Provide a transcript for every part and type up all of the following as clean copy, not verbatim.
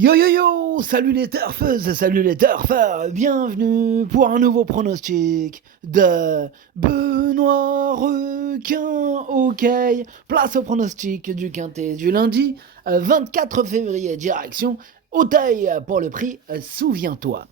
Yo yo yo, salut les turfeuses, salut les turfeurs, bienvenue pour un nouveau pronostic de Benoît Requin. Ok, place au pronostic du quintet du lundi 24 février, direction Auteuil pour le prix Souviens-toi.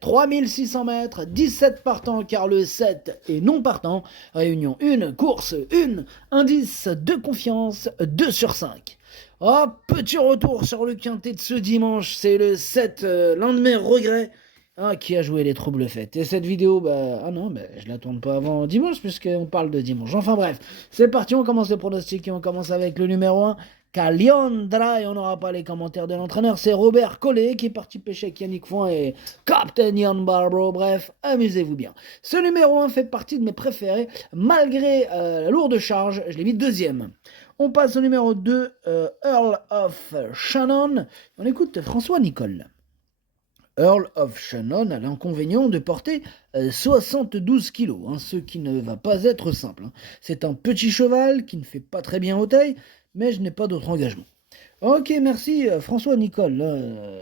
3600 mètres, 17 partants car le 7 est non partant, réunion 1, course 1, indice de confiance 2 sur 5. Oh, petit retour sur le quintet de ce dimanche, c'est le 7, l'un de mes regrets, qui a joué les troubles fêtes. Et cette vidéo, je la tourne pas avant dimanche, puisqu'on parle de dimanche. Enfin bref, c'est parti, on commence les pronostics et on commence avec le numéro 1, Caliondra, et on n'aura pas les commentaires de l'entraîneur, c'est Robert Collet qui est parti pêcher avec Yannick Foin et Captain Ian Barbro, bref, amusez-vous bien. Ce numéro 1 fait partie de mes préférés, malgré la lourde charge, je l'ai mis deuxième. On passe au numéro 2, Earl of Shannon. On écoute François Nicole. Earl of Shannon a l'inconvénient de porter 72 kg, ce qui ne va pas être simple. C'est un petit cheval qui ne fait pas très bien Auteuil, mais je n'ai pas d'autre engagement. Ok, merci François Nicole,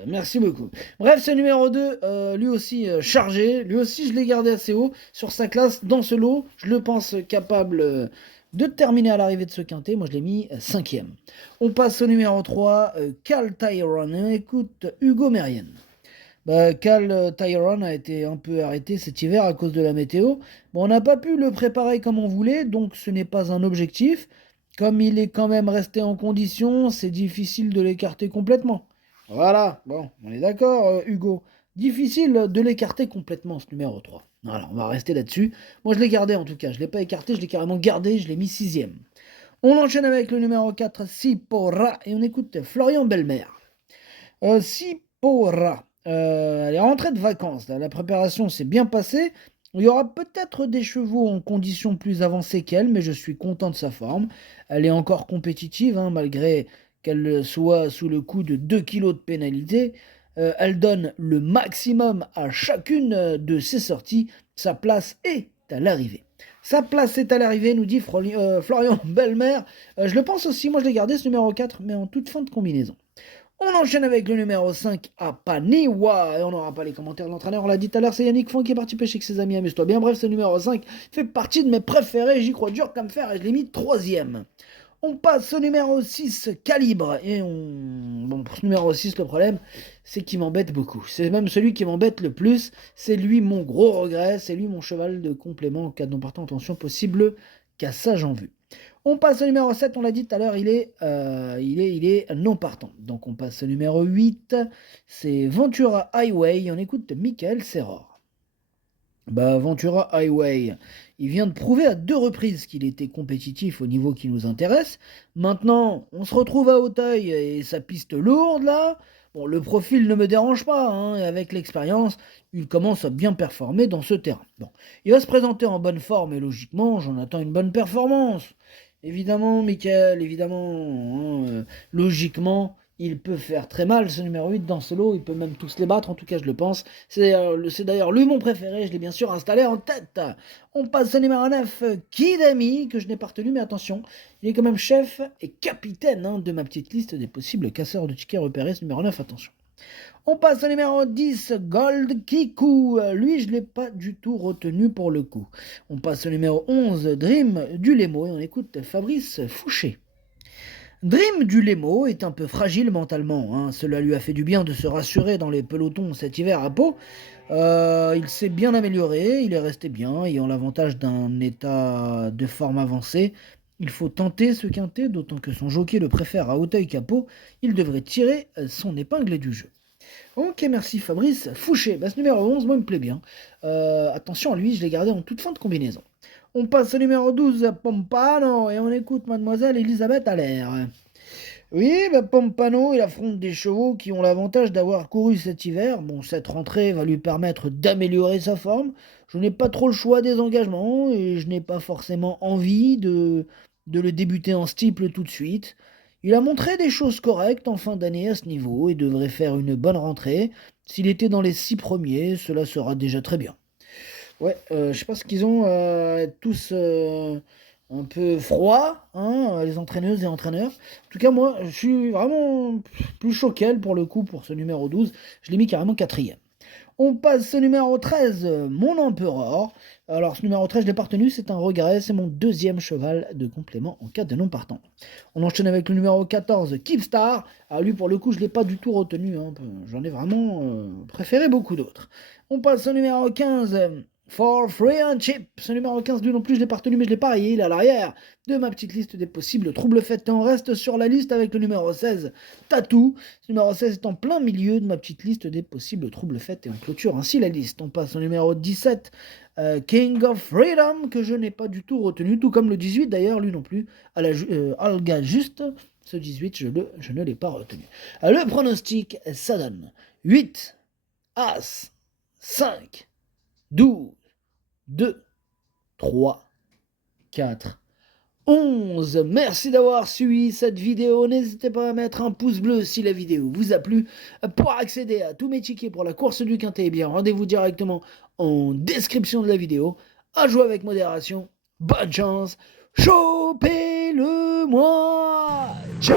merci beaucoup. Bref, ce numéro 2, lui aussi chargé, lui aussi je l'ai gardé assez haut sur sa classe dans ce lot, je le pense capable de terminer à l'arrivée de ce quintet, moi je l'ai mis 5e. On passe au numéro 3, Cal Tyrone, écoute Hugo Mérienne. Cal Tyrone a été un peu arrêté cet hiver à cause de la météo. Bon, on n'a pas pu le préparer comme on voulait, donc ce n'est pas un objectif. Comme il est quand même resté en condition, c'est difficile de l'écarter complètement. Voilà, bon, on est d'accord, Hugo. Difficile de l'écarter complètement, ce numéro 3. Voilà, on va rester là-dessus. Moi, je l'ai gardé en tout cas. Je ne l'ai pas écarté, je l'ai carrément gardé, je l'ai mis 6e. On enchaîne avec le numéro 4, Sipora, et on écoute Florian Belmer. Sipora, elle est rentrée de vacances. Là. La préparation s'est bien passée. Il y aura peut-être des chevaux en conditions plus avancées qu'elle, mais je suis content de sa forme. Elle est encore compétitive, malgré qu'elle soit sous le coup de 2 kilos de pénalité. Elle donne le maximum à chacune de ses sorties. Sa place est à l'arrivée. Sa place est à l'arrivée, nous dit Florian Belmer. Je le pense aussi, moi je l'ai gardé ce numéro 4, mais en toute fin de combinaison. On enchaîne avec le numéro 5 à Paniwa. Et on n'aura pas les commentaires de l'entraîneur. On l'a dit tout à l'heure, c'est Yannick Fon qui est parti pêcher avec ses amis. Amuse-toi bien. Bref, ce numéro 5 fait partie de mes préférés. J'y crois dur comme fer et je l'ai mis 3e. On passe au numéro 6, Calibre. Et bon, pour ce numéro 6, le problème, c'est qu'il m'embête beaucoup. C'est même celui qui m'embête le plus. C'est lui mon gros regret. C'est lui mon cheval de complément en cas de non partant. Attention, possible cassage en vue. On passe au numéro 7, on l'a dit tout à l'heure, il est non partant. Donc on passe au numéro 8, c'est Ventura Highway, on écoute Michael Serror. Ventura Highway, il vient de prouver à 2 reprises qu'il était compétitif au niveau qui nous intéresse. Maintenant, on se retrouve à Auteuil et sa piste lourde là. Bon, le profil ne me dérange pas, et avec l'expérience, il commence à bien performer dans ce terrain. Bon, il va se présenter en bonne forme et logiquement, j'en attends une bonne performance. Évidemment, Michael, évidemment, logiquement, il peut faire très mal ce numéro 8 dans ce lot, il peut même tous les battre, en tout cas je le pense. C'est d'ailleurs lui mon préféré, je l'ai bien sûr installé en tête. On passe au numéro 9, Kidami, que je n'ai pas retenu, mais attention, il est quand même chef et capitaine de ma petite liste des possibles casseurs de tickets repérés, ce numéro 9, attention. On passe au numéro 10, Gold Kiku. Lui, je ne l'ai pas du tout retenu pour le coup. On passe au numéro 11, Dream du Lemo, et on écoute Fabrice Fouché. Dream du Lemo est un peu fragile mentalement. Cela lui a fait du bien de se rassurer dans les pelotons cet hiver à Pau. Il s'est bien amélioré, il est resté bien, ayant l'avantage d'un état de forme avancé. Il faut tenter ce quintet, d'autant que son jockey le préfère à Auteuil qu'à Pau. Il devrait tirer son épingle du jeu. Ok, merci Fabrice. Fouché, ce numéro 11, moi, il me plaît bien. Attention, lui, je l'ai gardé en toute fin de combinaison. On passe au numéro 12, Pompano, et on écoute Mademoiselle Elisabeth Allaire. Oui, Pompano, il affronte des chevaux qui ont l'avantage d'avoir couru cet hiver. Bon, cette rentrée va lui permettre d'améliorer sa forme. Je n'ai pas trop le choix des engagements, et je n'ai pas forcément envie de le débuter en steeple tout de suite. Il a montré des choses correctes en fin d'année à ce niveau et devrait faire une bonne rentrée. S'il était dans les 6 premiers, cela sera déjà très bien. Ouais, je sais pas ce qu'ils ont tous un peu froid, hein, les entraîneuses et entraîneurs. En tout cas, moi, je suis vraiment plus chaud qu'elle pour le coup, pour ce numéro 12. Je l'ai mis carrément quatrième. On passe au numéro 13, mon empereur. Alors, ce numéro 13, je l'ai pas retenu, c'est un regret. C'est mon deuxième cheval de complément en cas de non partant. On enchaîne avec le numéro 14, Keepstar. Alors, lui, pour le coup, je ne l'ai pas du tout retenu, hein. J'en ai vraiment préféré beaucoup d'autres. On passe au numéro 15, For Free and Cheap. Ce numéro 15, lui non plus, je l'ai pas retenu, mais je l'ai parié. Il est à l'arrière de ma petite liste des possibles troubles faits. Et on reste sur la liste avec le numéro 16, Tattoo. Ce numéro 16 est en plein milieu de ma petite liste des possibles troubles faits et on clôture ainsi la liste. On passe au numéro 17, King of Freedom, que je n'ai pas du tout retenu, tout comme le 18 d'ailleurs, lui non plus, Alga juste. Ce 18, je ne l'ai pas retenu. Le pronostic, ça donne 8, As, 5, 12, 2, 3, 4, 11. Merci d'avoir suivi cette vidéo. N'hésitez pas à mettre un pouce bleu si la vidéo vous a plu. Pour accéder à tous mes tickets pour la course du Quintet, eh bien, rendez-vous directement en description de la vidéo. À jouer avec modération. Bonne chance. Chopez-le moi. Ciao.